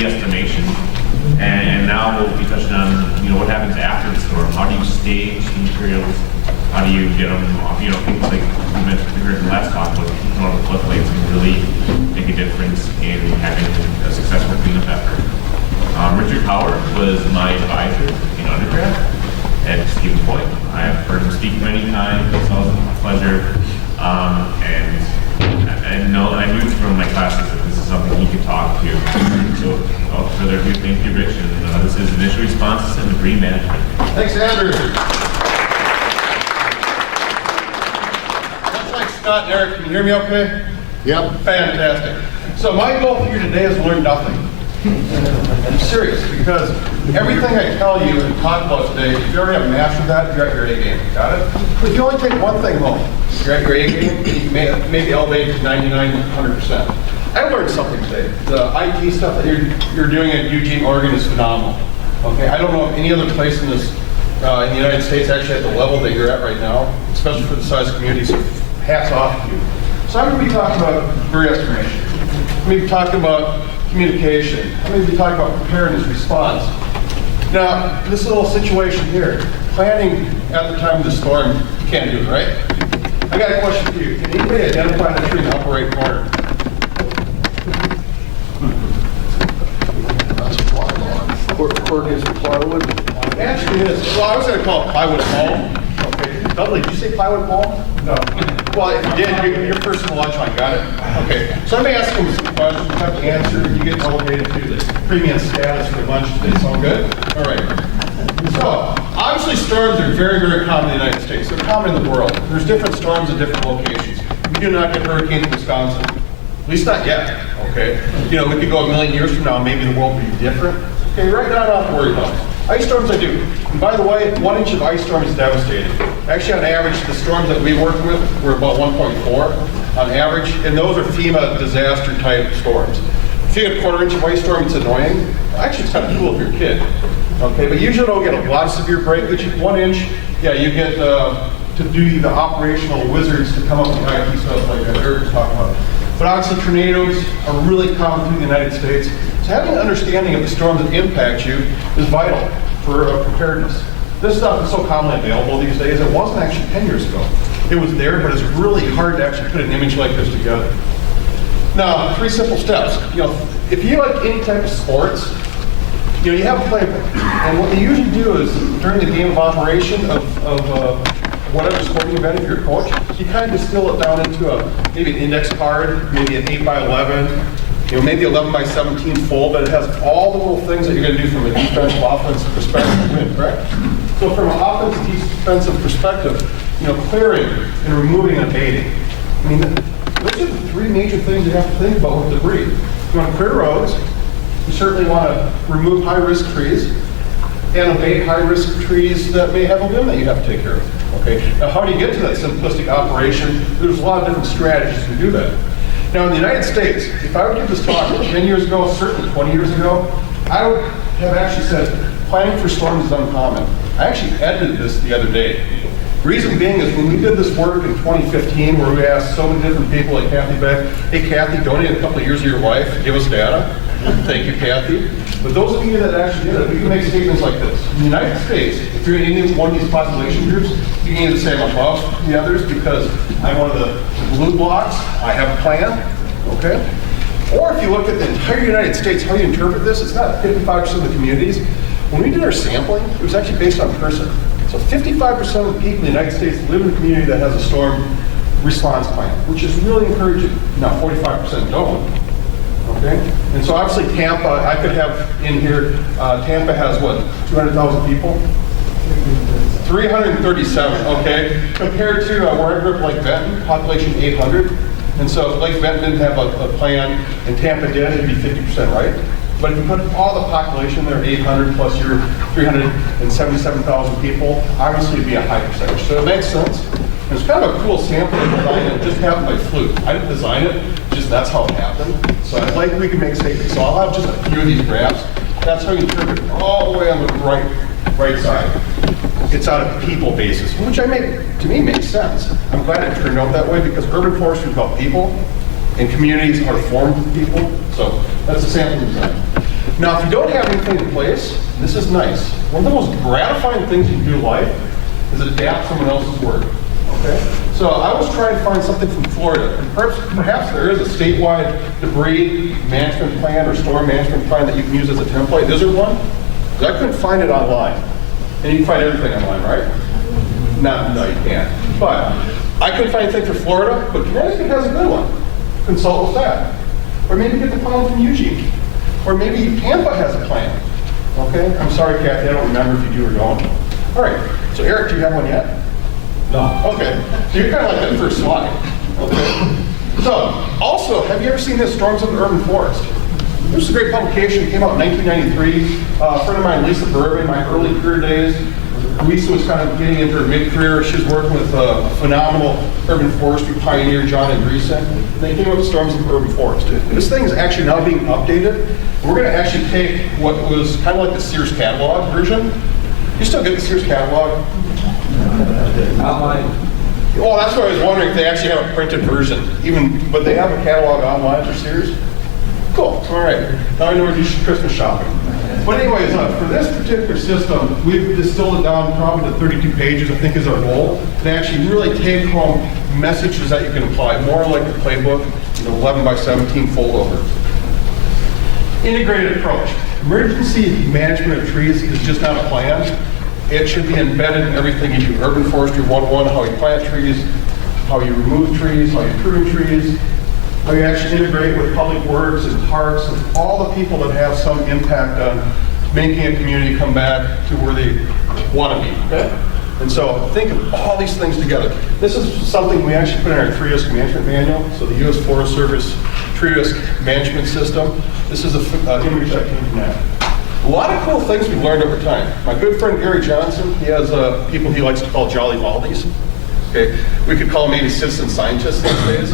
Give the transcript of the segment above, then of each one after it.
re-estimation, and now we'll be touching on what happens after the storm. How do you stage the materials? How do you get them off? Things like we mentioned in the last talk about keeping on the floodplains can really make a difference in having a successful cleanup effort. Richard Hauer was my advisor in undergrad at Stevens Point. I've heard him speak many times. It's always a pleasure. And I knew from my classes that this is something he could talk to. So I'll further do thank you, Rich. And this is initial responses and debris management. Thanks, Andrew. Much like Scott and Eric, can you hear me okay? Yep. Fantastic. So my goal for you today is to learn nothing. I'm serious, because everything I tell you and talk about today, if you already have mastered that, you're at your A game. Got it? If you only take one thing home, you're at your A game, you may maybe elevate to 99, 100%. I learned something today. The IT stuff that you're doing at Eugene, Oregon is phenomenal. Okay, I don't know of any other place in the United States actually at the level that you're at right now, especially for the size community, so hats off to you. So I'm going to be talking about debris estimation. I'm going to be talking about communication. I'm going to be talking about preparedness response. Now, this little situation here, planning at the time of the storm, you can't do it, right? I got a question for you. Can anybody identify the tree in the upper right corner? That's plywood. Cork is plywood? Actually, it is. Well, I was going to call it plywood palm. Okay. Dudley, did you say plywood palm? No. Well, if you did, your personal lunch line, got it? Okay. So I'm asking some questions, you have to answer, and you get elevated to the premium status for lunch today. Sound good? All right. So, obviously storms are very, very common in the United States. They're common in the world. There's different storms at different locations. We do not get hurricanes in Wisconsin. At least not yet, okay? We could go a million years from now, maybe the world will be different. Okay, right now I don't have to worry about it. Ice storms I do. And by the way, 1 inch of ice storm is devastating. Actually, on average, the storms that we work with were about 1.4 on average, and those are FEMA disaster type storms. If you get a 1/4 inch of ice storm, it's annoying. Actually, it's kind of cool if you're a kid. Okay, but usually don't get a lot of severe breakage. 1 inch, yeah, you get to do the operational wizards to come up with the IT stuff like that Eric was talking about. But obviously tornadoes are really common through the United States. So having an understanding of the storms that impact you is vital for preparedness. This stuff is so commonly available these days. It wasn't actually 10 years ago. It was there, but it's really hard to actually put an image like this together. Now, 3 simple steps. If you like any type of sports, you have a playbook. And what you usually do is, during the game of operation of whatever sporting event, if you're a coach, you kind of distill it down into maybe an index card, maybe an 8x11, maybe 11x17 full, but it has all the little things that you're going to do from a defensive, offensive perspective, correct? So from an offensive, defensive perspective, clearing and removing and abating. Those are the 3 major things you have to think about with debris. You want to clear roads. You certainly want to remove high-risk trees and abate high-risk trees that may have a limb that you have to take care of. Okay. Now, how do you get to that simplistic operation? There's a lot of different strategies to do that. Now, in the United States, if I would give this talk 10 years ago, certainly 20 years ago, I would have actually said planning for storms is uncommon. I actually edited this the other day. Reason being is when we did this work in 2015, where we asked so many different people like Kathy Beck, hey Kathy, donate a couple of years of your life, give us data. Thank you, Kathy. But those of you that actually did it, we can make statements like this. In the United States, if you're in one of these population groups, you can either say I'm above the others because I'm one of the blue blocks, I have a plan, okay? Or if you look at the entire United States, how you interpret this, it's not 55% of the communities. When we did our sampling, it was actually based on person. So 55% of the people in the United States live in a community that has a storm response plan, which is really encouraging. Now, 45% don't. Okay? And so obviously Tampa, I could have in here, Tampa has what, 200,000 people? 337, okay? Compared to where I grew up, Lake Benton, population 800. And so if Lake Benton didn't have a plan and Tampa did, it'd be 50% right. But if you put all the population there, 800 plus your 377,000 people, obviously it'd be a high percentage. So it makes sense. And it's kind of a cool sample design that just happened by fluke. I didn't design it, just that's how it happened. So I like we can make statements. So I'll have just a few of these graphs. That's how you interpret it all the way on the right side. It's on a people basis, which to me makes sense. I'm glad it turned out that way because urban forestry is about people and communities are formed with people. So that's the sample design. Now, if you don't have anything in place, this is nice. One of the most gratifying things you can do in life is adapt someone else's work. Okay? So I was trying to find something from Florida. And perhaps there is a statewide debris management plan or storm management plan that you can use as a template. Is there one? 'Cause I couldn't find it online. And you can find everything online, right? No, you can't. But I couldn't find anything for Florida, but Connecticut has a good one. Consult with that. Or maybe get the plan from Eugene. Or maybe Tampa has a plan. Okay? I'm sorry, Kathy, I don't remember if you do or don't. All right. So Eric, do you have one yet? No. Okay. So you're kind of like that first slide. Okay. So, also, have you ever seen this, Storms of the Urban Forest? This is a great publication. It came out in 1993. A friend of mine, Lisa Burbank, my early career days. Lisa was kind of getting into her mid-career. She was working with a phenomenal urban forestry pioneer, John Andreessen. And they came up with Storms of the Urban Forest. This thing is actually now being updated. We're going to actually take what was kind of like the Sears catalog version. You still get the Sears catalog? Online. Well, that's what I was wondering if they actually have a printed version, but they have a catalog online for Sears? Cool, all right. Now I know where to do Christmas shopping. But anyways, for this particular system, we've distilled it down probably to 32 pages, I think is our goal, to actually really take home messages that you can apply, more like the playbook, 11 by 17 fold over. Integrated approach. Emergency management of trees is just not a plan. It should be embedded in everything you do. Urban Forestry 101, how you plant trees, how you remove trees, how you prune trees, how you actually integrate with public works and parks and all the people that have some impact on making a community come back to where they want to be. Okay? And so think of all these things together. This is something we actually put in our tree risk management manual. So the U.S. Forest Service tree risk management system. This is an image that came from that. A lot of cool things we've learned over time. My good friend Gary Johnson, he has people he likes to call Jolly Baldies. Okay, we could call them maybe citizen scientists these days.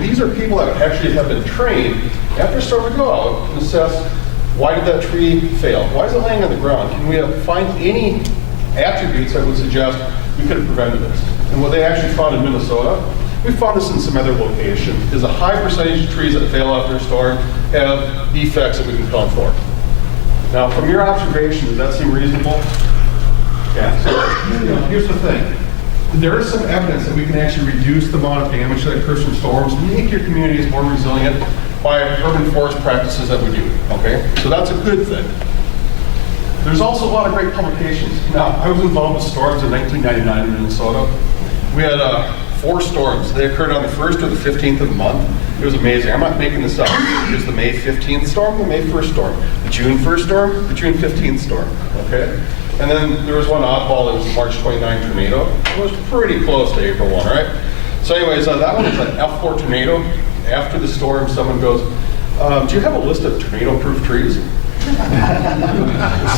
These are people that actually have been trained after a storm to go out and assess why did that tree fail? Why is it laying on the ground? Can we find any attributes that would suggest we could have prevented this? And what they actually found in Minnesota, we found this in some other locations, is a high percentage of trees that fail after a storm have defects that we can account for. Now, from your observation, does that seem reasonable? Yeah. So, here's the thing. There is some evidence that we can actually reduce the amount of damage that occurs from storms, make your communities more resilient by urban forest practices that we do, okay? So that's a good thing. There's also a lot of great publications. Now, I was involved with storms in 1999 in Minnesota. We had 4 storms. They occurred on the 1st or the 15th of the month. It was amazing. I'm not making this up. It was the May 15th storm, the May 1st storm, the June 1st storm, the June 15th storm, okay? And then there was one oddball, it was the March 29 tornado. It was pretty close to April 1, right? So anyways, that one was an F4 tornado. After the storm, someone goes, do you have a list of tornado-proof trees?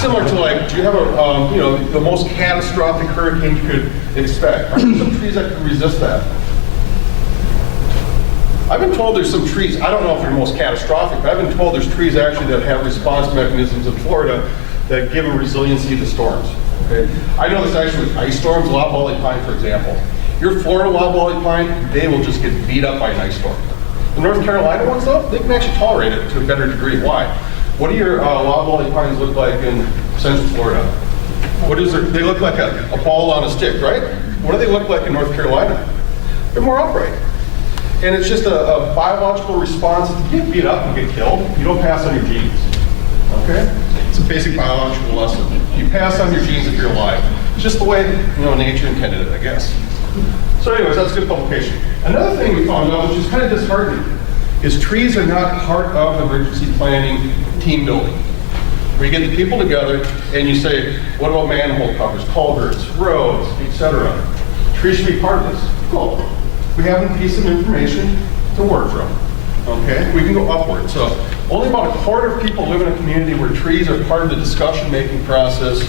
Similar to like, do you have a, the most catastrophic hurricane you could expect? Are there some trees that can resist that? I've been told there's some trees, I don't know if they're most catastrophic, but I've been told there's trees actually that have response mechanisms in Florida that give them resiliency to storms. Okay? I know this actually with ice storms, loblolly pine, for example. Your Florida loblolly pine, they will just get beat up by an ice storm. The North Carolina ones, though, they can actually tolerate it to a better degree. Why? What do your loblolly pines look like in Central Florida? What is they look like a ball on a stick, right? What do they look like in North Carolina? They're more upright. And it's just a biological response. If you get beat up and get killed, you don't pass on your genes. Okay? It's a basic biological lesson. You pass on your genes if you're alive. It's just the way nature intended it, I guess. So anyways, that's good publication. Another thing we found out, which is kind of disheartening, is trees are not part of emergency planning team building. Where you get the people together and you say, what about manhole covers, culverts, roads, etc. Trees should be part of this. Cool. We have a piece of information to work from. Okay? We can go upward. So only about a quarter of people live in a community where trees are part of the discussion-making process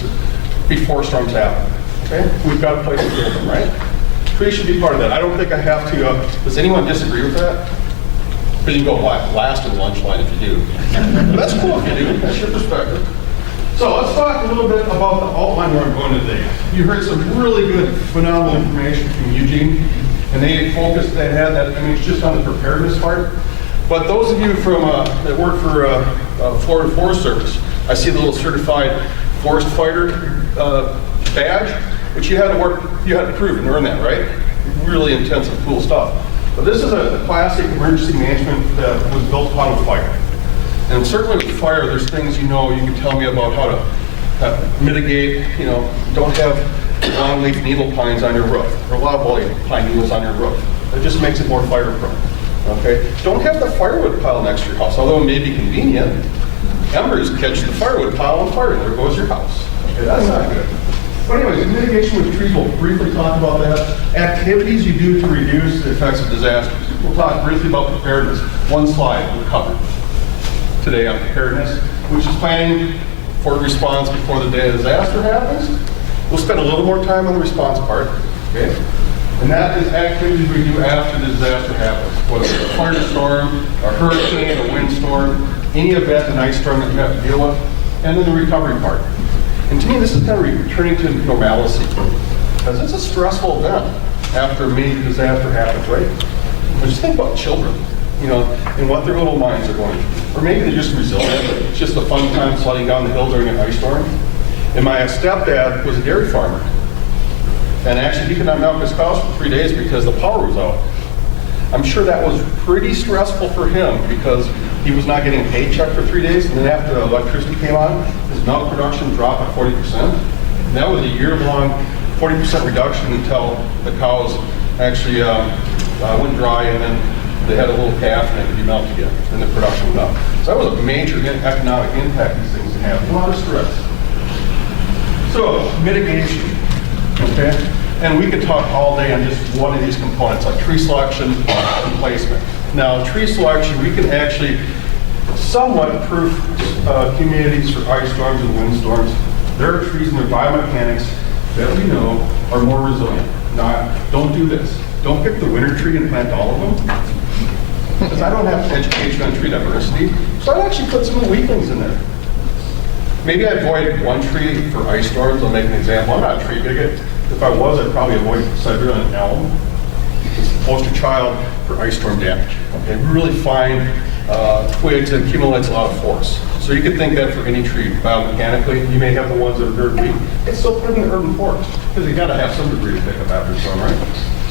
before storms happen. Okay? We've got a place to build them, right? Trees should be part of that. I don't think I have to, does anyone disagree with that? Because you can go last in the lunch line if you do. But that's cool if you do. That's your perspective. So let's talk a little bit about the outline where I'm going today. You heard some really good, phenomenal information from Eugene, and they focused, they had that image just on the preparedness part. But those of you from that work for Florida Forest Service. I see the little certified forest fighter badge, which you had to prove and earn that, right? Really intensive, cool stuff. But this is a classic emergency management that was built upon fire. And certainly with fire, there's things you can tell me about how to mitigate, don't have long-leaf needle pines on your roof, or a lot of pine needles on your roof. It just makes it more fire-prone, okay? Don't have the firewood pile next to your house, although it may be convenient. Embers catch the firewood pile on fire, and there goes your house. Okay, that's not good. But anyways, mitigation with trees, we'll briefly talk about that. Activities you do to reduce the effects of disasters. We'll talk briefly about preparedness. One slide, we're covered today on preparedness, which is planning for response before the day of disaster happens. We'll spend a little more time on the response part, okay? And that is activities we do after the disaster happens, whether it's a firestorm, a hurricane, a windstorm, any event, an ice storm that you have to deal with, and then the recovery part. And to me, this is kind of returning to normalcy, because it's a stressful event after a major disaster happens, right? But just think about children, and what their little minds are going through. Or maybe they're just resilient. It's just a fun time sledding down the hill during an ice storm. And my stepdad was a dairy farmer. And actually, he could not milk his cows for 3 days because the power was out. I'm sure that was pretty stressful for him because he was not getting a paycheck for 3 days. And then after the electricity came on, his milk production dropped by 40%. And that was a year-long 40% reduction until the cows actually went dry, and then they had a little calf and they could be milked again, and the production went up. So that was a major economic impact these things have. A lot of stress. So, mitigation, okay? And we could talk all day on just one of these components, like tree selection and placement. Now, tree selection, we can actually somewhat proof communities for ice storms and windstorms. There are trees and their biomechanics that we know are more resilient. Now, don't do this. Don't pick the winter tree and plant all of them, because I don't have education on tree diversity. So I'd actually put some of the weaklings in there. Maybe I avoid one tree for ice storms. I'll make an example. I'm not a tree bigot. If I was, I'd probably avoid Siberian elm. It's the poster child for ice storm damage. Okay, really fine twigs and accumulates a lot of force. So you could think that for any tree, biomechanically. You may have the ones that are very weak. It's still put in the urban forest, because you got to have some degree to pick up after a storm, right?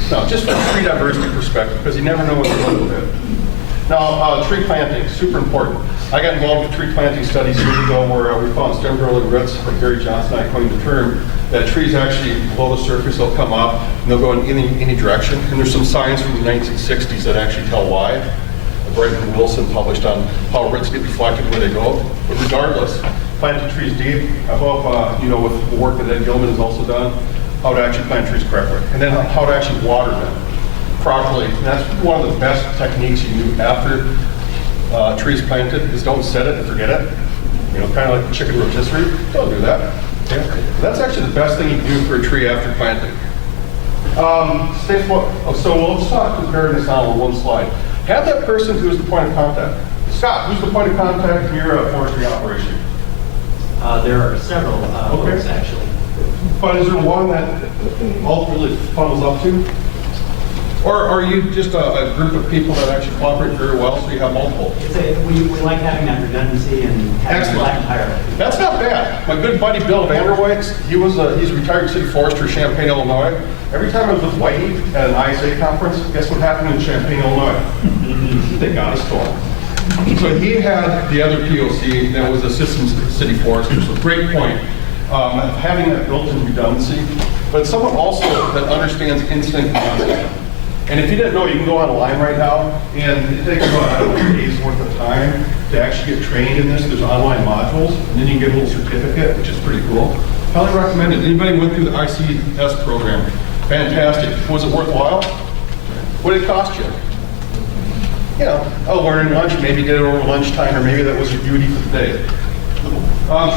No, just from a tree diversity perspective, because you never know what you're going to do. Now, tree planting, super important. I got involved with tree planting studies years ago where we found stem growing roots, from Gary Johnson and I coined the term, that trees actually below the surface, they'll come up and they'll go in any direction. And there's some science from the 1960s that actually tell why. Brighton and Wilson published on how roots get deflected where they go. But regardless, planting trees deep, I hope, with the work that Ed Gilman has also done, how to actually plant trees correctly. And then how to actually water them properly. And that's one of the best techniques you can do after trees planted, is don't set it and forget it. Kind of like chicken rotisserie. Don't do that. Okay? That's actually the best thing you can do for a tree after planting. So let's talk preparedness on one slide. Have that person who's the point of contact. Scott, who's the point of contact in your forestry operation? There are several folks, actually. But is there one that ultimately funnels up to? Or are you just a group of people that actually cooperate very well, so you have multiple? We like having that redundancy and having a lack of hierarchy. That's not bad. My good buddy Bill Vanderwijk, he's a retired city forester in Champaign, Illinois. Every time I was with Whitey at an ISA conference, guess what happened in Champaign, Illinois? They got a storm. So he had the other POC that was assistant city forester. So great point. Having that built-in redundancy, but someone also that understands incident command. And if you didn't know, you can go online right now, and it takes about 3 days worth of time to actually get trained in this. There's online modules, and then you can get a little certificate, which is pretty cool. Highly recommend it. Anybody went through the ICS program? Fantastic. Was it worthwhile? What did it cost you? Learning lunch, maybe did it over lunchtime, or maybe that was your duty for the day.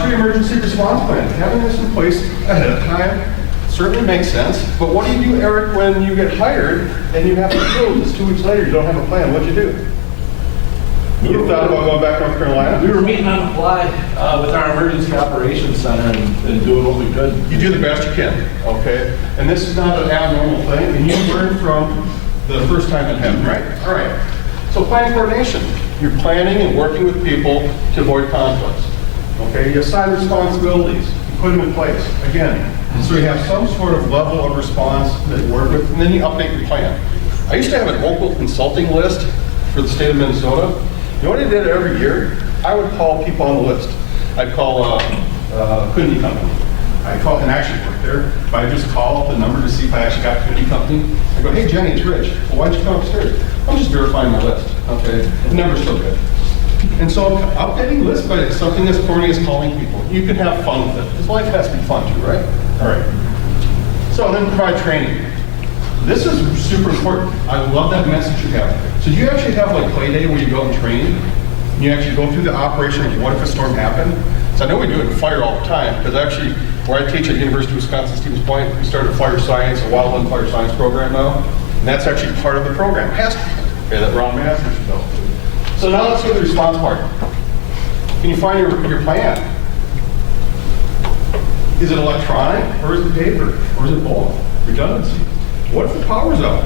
Tree emergency response plan. Having this in place ahead of time certainly makes sense, but what do you do, Eric, when you get hired and you have to deal with this 2 weeks later, you don't have a plan? What'd you do? You thought about going back to North Carolina? We were meeting on the fly with our emergency operations center and doing what we could. You do the best you can, okay? And this is not an abnormal thing, and you learn from the first time it happened, right? All right. So plan coordination. You're planning and working with people to avoid conflicts. Okay, you assign responsibilities, you put them in place. Again, so you have some sort of level of response that you work with, and then you update your plan. I used to have an local consulting list for the state of Minnesota. You know what I did every year? I would call people on the list. I'd call Cooney Company. I'd call, and actually work there, but I just call the number to see if I actually got Cooney Company. I go, hey Jenny, it's Rich. Well, why don't you come upstairs? I'm just verifying my list. Okay, the number's still good. And so updating lists, but it's something as corny as calling people. You can have fun with it, because life has to be fun too, right? All right. So then provide training. This is super important. I love that message you have. So do you actually have like play day where you go and train? And you actually go through the operation of what if a storm happened? So I know we do it in fire all the time, because actually where I teach at University of Wisconsin-Stevens Point, we started a fire science, a wildland fire science program now. And that's actually part of the program. It has to be. Okay, that Ron Masters built. So now let's go to the response part. Can you find your plan? Is it electronic, or is it paper, or is it both? Redundancy. What if the power's out?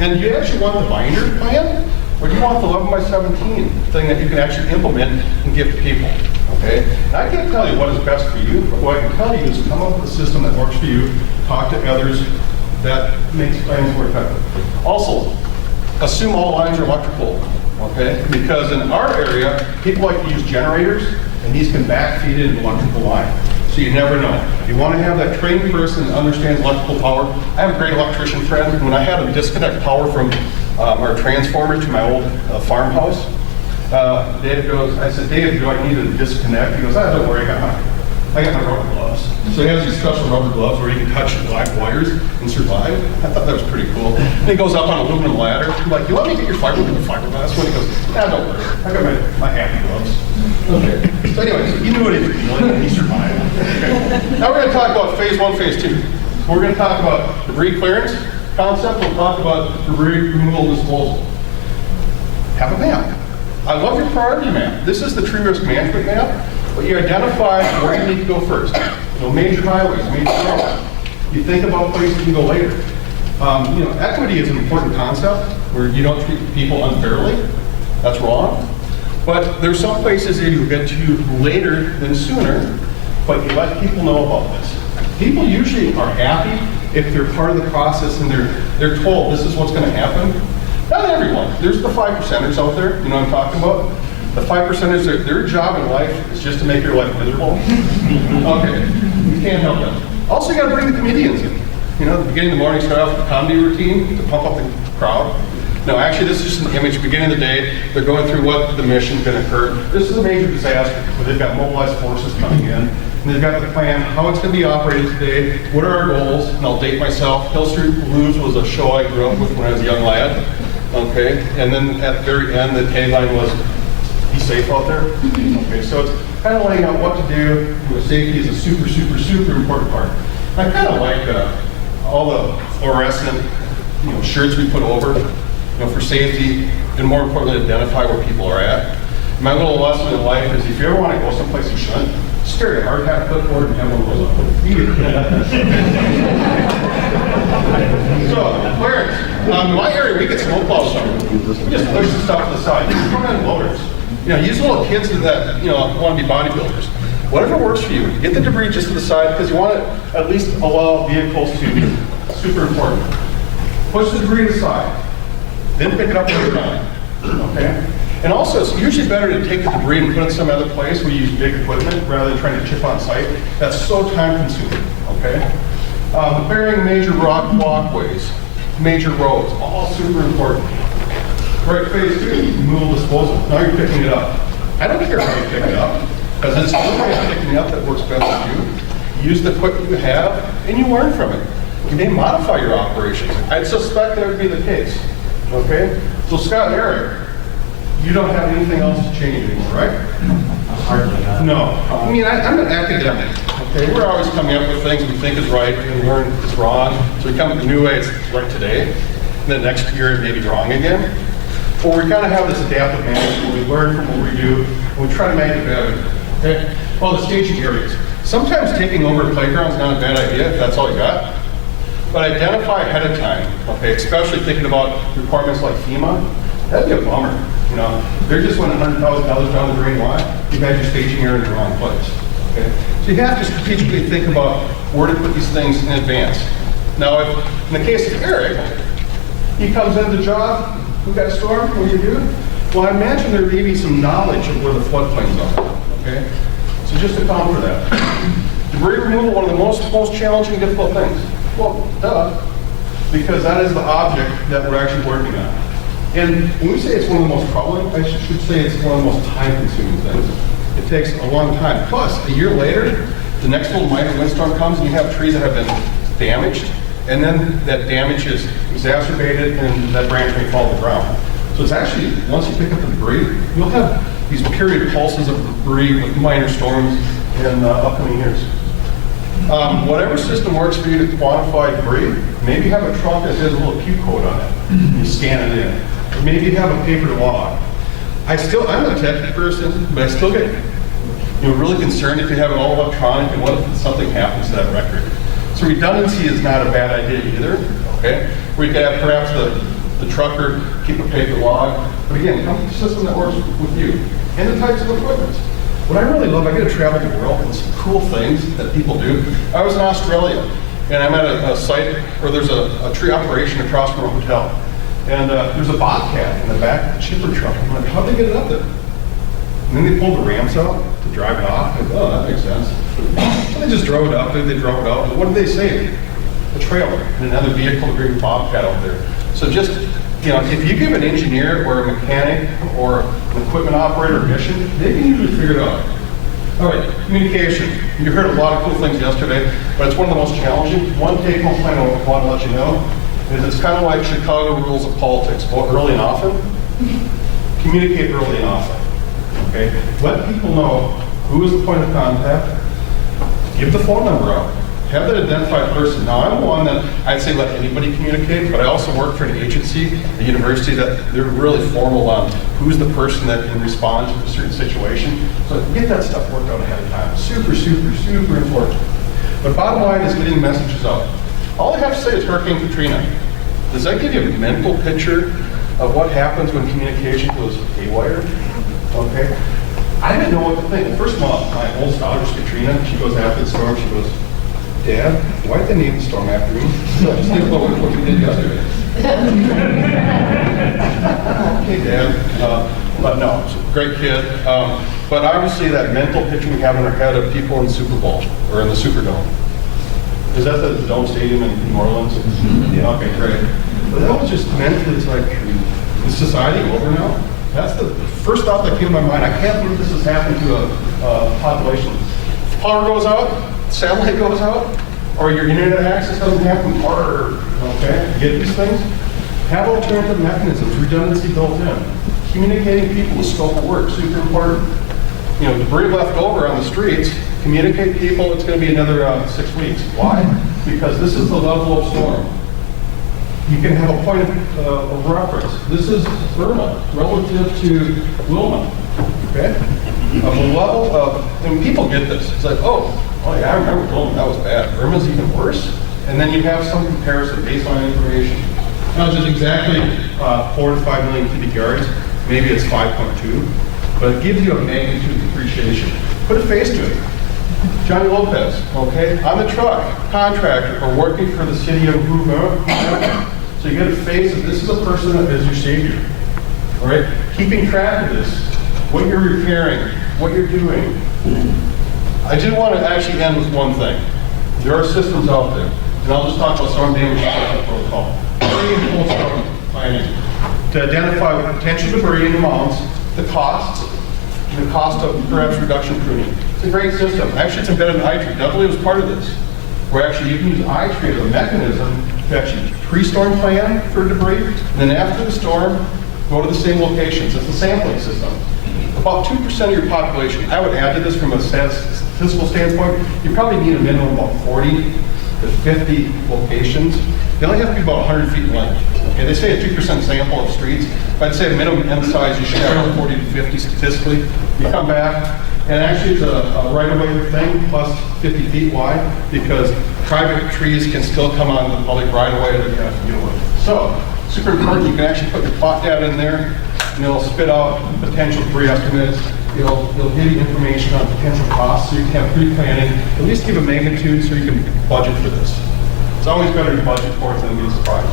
And do you actually want the binder plan, or do you want the 11 by 17 thing that you can actually implement and give to people? Okay? And I can't tell you what is best for you, but what I can tell you is come up with a system that works for you, talk to others, that makes plans more effective. Also, assume all lines are electrical, okay? Because in our area, people like to use generators, and these can backfeed into an electrical line. So you never know. You want to have that trained person that understands electrical power. I have a great electrician friend. When I had to disconnect power from our transformer to my old farmhouse, Dave goes, I said, Dave, do I need to disconnect? He goes, don't worry, I got my rubber gloves. So he has these special rubber gloves where you can touch black wires and survive. I thought that was pretty cool. And he goes up on an aluminum ladder. I'm like, you want me to get your fiberglass one? He goes, don't worry. I got my happy gloves. Okay. So anyway, so he knew what he was doing and he survived. Okay. Now we're going to talk about phase 1, phase 2. We're going to talk about debris clearance concept. We'll talk about debris removal and disposal. Have a map. I love your priority map. This is the tree risk management map. But you identify where you need to go first. You know, major highways, major roads. You think about places you can go later. You know, equity is an important concept where you don't treat people unfairly. That's wrong. But there's some places that you get to later than sooner, but you let people know about this. People usually are happy if they're part of the process and they're told this is what's going to happen. Not everyone. There's the 5%ers out there, you know what I'm talking about? The 5%ers, their job in life is just to make your life miserable. Okay, you can't help them. Also, you got to bring the comedians in. You know, at the beginning of the morning, start off with a comedy routine to pump up the crowd. No, actually, this is just an image. Beginning of the day, they're going through what the mission's going to occur. This is a major disaster where they've got mobilized forces coming in, and they've got the plan, how it's going to be operated today, what are our goals, and I'll date myself. Hill Street Blues was a show I grew up with when I was a young lad. Okay, and then at the very end, the tagline was, be safe out there. Okay, so it's kind of laying out what to do. You know, safety is a super, super, super important part. I kind of like all the fluorescent, you know, shirts we put over, you know, for safety, and more importantly, identify where people are at. My little lesson in life is if you ever want to go someplace you shouldn't, just carry a hard hat clipboard and have one of those up. Eat it. So, clearance. In my area, we get snowplows. We just push the stuff to the side. These are front-end loaders. You know, use little kids that, you know, want to be bodybuilders. Whatever works for you. Get the debris just to the side because you want to at least allow vehicles to, super important. Push the debris to the side. Then pick it up later on. Okay? And also, it's usually better to take the debris and put it in some other place where you use big equipment rather than trying to chip on site. That's so time consuming. Okay? Burying major rock walkways, major roads, all super important. Right, phase 2, removal disposal. Now you're picking it up. I don't care how you pick it up, because it's the way of picking it up that works best for you. Use the equipment you have, and you learn from it. You may modify your operations. I'd suspect that would be the case. Okay? So Scott and Eric, you don't have anything else to change anymore, right? Hardly. No. I mean, I'm an academic. Okay? We're always coming up with things we think is right and learn is wrong. So we come up with a new way it's right today, and then next year it may be wrong again. Or we kind of have this adaptive management where we learn from what we do, and we try to make it better. Okay? Well, the staging areas. Sometimes taking over a playground is not a bad idea if that's all you got. But identify ahead of time, okay? Especially thinking about requirements like FEMA. That'd be a bummer. You know, they're just went $100,000 down the drain. Why? You had your staging area in the wrong place. Okay? So you have to strategically think about where to put these things in advance. Now, if, in the case of Eric, he comes into the job, we got a storm, what do you do? Well, I imagine there may be some knowledge of where the floodplains are, okay? So just account for that. Debris removal, one of the most challenging, difficult things. Well, duh, because that is the object that we're actually working on. And when we say it's one of the most troubling, I should say it's one of the most time-consuming things. It takes a long time. Plus, a year later, the next little minor windstorm comes and you have trees that have been damaged, and then that damage is exacerbated and that branch may fall to the ground. So it's actually, once you pick up the debris, you'll have these period pulses of debris with minor storms in upcoming years. Whatever system works for you to quantify debris, maybe have a truck that has a little Q code on it. You scan it in. Or maybe you have a paper log. I'm a techie person, but I still get really concerned if you have it all electronic and what if something happens to that record. So redundancy is not a bad idea either, okay? Where you could have perhaps the trucker keep a paper log, but again, come with a system that works with you and the types of equipment. What I really love, I get to travel the world and some cool things that people do. I was in Australia and I'm at a site where there's a tree operation across from a hotel. And there's a bobcat in the back of the chipper truck. I'm like, how'd they get it up there? And then they pulled the ramps out to drive it off. Like, oh, that makes sense. So they just drove it up, they drove it out. And what did they save? A trailer and another vehicle to bring the bobcat out there. So just, if you give an engineer or a mechanic or an equipment operator a mission, they can usually figure it out. All right, communication. You heard a lot of cool things yesterday, but it's one of the most challenging. One take-home point I want to let you know is it's kind of like Chicago rules of politics. Vote early and often. Communicate early and often. Okay? Let people know who is the point of contact. Give the phone number out. Have that identified person. Now, I'm one that I'd say let anybody communicate, but I also work for an agency, a university, that they're really formal on who's the person that can respond to a certain situation. So get that stuff worked out ahead of time. Super, super, super important. But bottom line is getting messages out. All I have to say is Hurricane Katrina. Does that give you a mental picture of what happens when communication goes haywire? Okay. I didn't know what to think. First of all, my oldest daughter's Katrina. She goes after the storm. She goes, Dad, why did they name the storm after me? Just think about what we did yesterday. Okay, Dad. But no, she's a great kid. But obviously that mental picture we have in our head of people in the Super Bowl or in the Superdome. Is that the Dome Stadium in New Orleans? Yeah. Okay, great. But that was just mentally, it's like, is society over now? That's the first thought that came to my mind. I can't believe this has happened to a population. Power goes out, satellite goes out, or your internet access doesn't happen, or, okay, get these things. Have alternative mechanisms, redundancy built in. Communicating people the scope of work, super important. Debris left over on the streets, communicate people, it's going to be another 6 weeks. Why? Because this is the level of storm. You can have a point of reference. This is Irma relative to Wilma, okay? Of a level of, and people get this. It's like, oh yeah, I remember Wilma, that was bad. Irma's even worse. And then you have some comparison based on information. Not just exactly 4 to 5 million cubic yards, maybe it's 5.2, but it gives you a magnitude of appreciation. Put a face to it. Johnny Lopez, okay? I'm a truck contractor or working for the city of Hauer. So you get a face of this is a person that is your savior. All right? Keeping track of this, what you're repairing, what you're doing. I do want to actually end with one thing. There are systems out there, and I'll just talk about storm damage protocol. Very important storm planning to identify potential debris in the mounds, the cost of perhaps reduction pruning. It's a great system. Actually, it's embedded in iTree. Dudley was part of this, where actually you can use iTree as a mechanism to actually pre-storm plan for debris, and then after the storm, go to the same locations. It's a sampling system. About 2% of your population, I would add to this from a statistical standpoint, you probably need a minimum of about 40 to 50 locations. They only have to be about 100 feet in length. Okay, they say a 2% sample of streets, but I'd say a minimum end size, you should have 40 to 50 statistically. You come back, and actually it's a right-of-way thing plus 50 feet wide because private trees can still come on the public right-of-way that you have to deal with. So, super important, you can actually put your plot data in there, and it'll spit out potential pre-estimates. It'll give you information on potential costs, so you can have pre-planning, at least give a magnitude so you can budget for this. It's always better to budget for it than be surprised.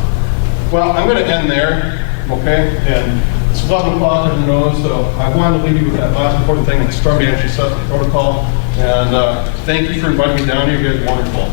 Well, I'm going to end there, okay? And it's 11 o'clock on the nose, so I wanted to leave you with that last important thing, that's starting to actually set the protocol. And thank you for inviting me down here. You guys are wonderful.